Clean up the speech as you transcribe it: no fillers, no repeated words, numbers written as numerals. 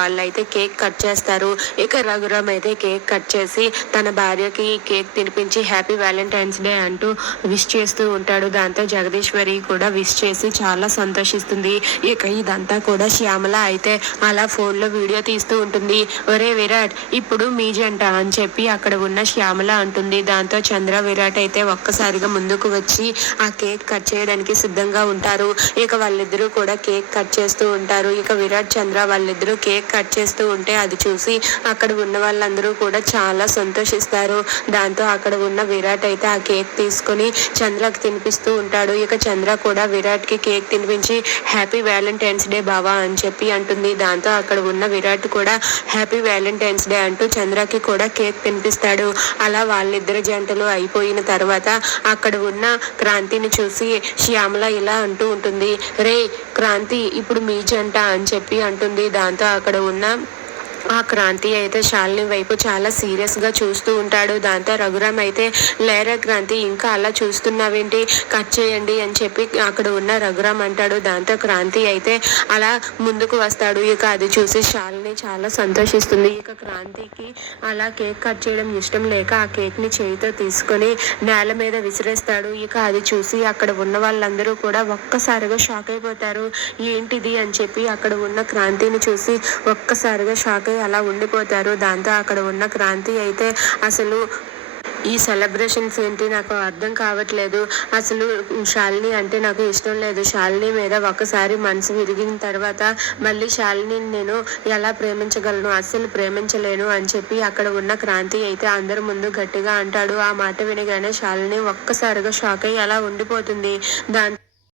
వాళ్ళైతే cake cut చేస్తారు. ఇక రఘురామ్ అయితే కేక్ కట్ చేసి తన భార్యకి కేక్ తినిపించి హ్యాపీ వ్యాలంటైన్స్ డే అంటూ విష్ చేస్తూ ఉంటాడు. దాంతో జగదీశ్వరి కూడా విష్ చేసి చాలా సంతోషిస్తుంది. ఇక ఇదంతా కూడా శ్యామల అయితే అలా ఫోన్ లో వీడియో తీస్తూ ఉంటుంది. ఒరే విరాట్, ఇప్పుడు మీ జంట అని చెప్పి అక్కడ ఉన్న శ్యామల అంటుంది. దాంతో చంద్ర విరాట్ అయితే ఒక్కసారిగా ముందుకు వచ్చి ఆ కేక్ కట్ చేయడానికి సిద్ధంగా ఉంటారు. ఇక వాళ్ళిద్దరూ కూడా కేక్ కట్ చేస్తూ ఉంటారు. ఇక విరాట్ చంద్ర వాళ్ళిద్దరూ కేక్ కట్ చేస్తూ ఉంటే అది చూసి అక్కడ ఉన్న వాళ్ళందరూ కూడా చాలా సంతోషిస్తారు. దాంతో అక్కడ ఉన్న విరాట్ అయితే ఆ కేక్ తీసుకుని చంద్రకి తినిపిస్తూ ఉంటాడు. ఇక చంద్ర కూడా విరాట్ కి కేక్ తినిపించి హ్యాపీ వ్యాలంటైన్స్ డే బావా అని చెప్పి అంటుంది. దాంతో అక్కడ ఉన్న విరాట్ కూడా హ్యాపీ వ్యాలంటైన్స్ డే అంటూ చంద్రకి కూడా కేక్ తినిపిస్తాడు. అలా వాళ్ళిద్దరు జంటలు అయిపోయిన తర్వాత అక్కడ ఉన్న క్రాంతిని చూసి శ్యామల ఇలా అంటూ ఉంటుంది. రే క్రాంతి, ఇప్పుడు మీ జంట అని చెప్పి అంటుంది. దాంతో అక్కడ ఉన్న ఆ క్రాంతి అయితే శాలిని వైపు చాలా సీరియస్ గా చూస్తూ ఉంటాడు. దాంతో రఘురామ్ అయితే లేరా క్రాంతి, ఇంకా అలా చూస్తున్నావేంటి, కట్ చేయండి అని చెప్పి అక్కడ ఉన్న రఘురామ్ అంటాడు. దాంతో క్రాంతి అయితే అలా ముందుకు వస్తాడు. ఇక అది చూసి శాలిని చాలా సంతోషిస్తుంది. ఇక క్రాంతికి అలా కేక్ కట్ చేయడం ఇష్టం లేక ఆ కేక్ ని చేయితో తీసుకొని నేల మీద విసిరేస్తాడు. ఇక అది చూసి అక్కడ ఉన్న వాళ్ళందరూ కూడా ఒక్కసారిగా షాక్ అయిపోతారు. ఏంటిది అని చెప్పి అక్కడ ఉన్న క్రాంతిని చూసి ఒక్కసారిగా షాక్ అలా ఉండిపోతారు. దాంతో అక్కడ ఉన్న క్రాంతి అయితే అసలు ఈ సెలబ్రేషన్స్ ఏంటి నాకు అర్థం కావట్లేదు, అసలు శాలిని అంటే నాకు ఇష్టం లేదు, శాలిని మీద ఒకసారి మనసు విరిగిన తర్వాత మళ్ళీ శాలిని నేను ఎలా ప్రేమించగలను, అస్సలు ప్రేమించలేను అని చెప్పి అక్కడ ఉన్న క్రాంతి అయితే అందరి ముందు గట్టిగా అంటాడు. ఆ మాట వినగానే శాలిని ఒక్కసారిగా షాక్ అయ్యి అలా ఉండిపోతుంది. దాంతో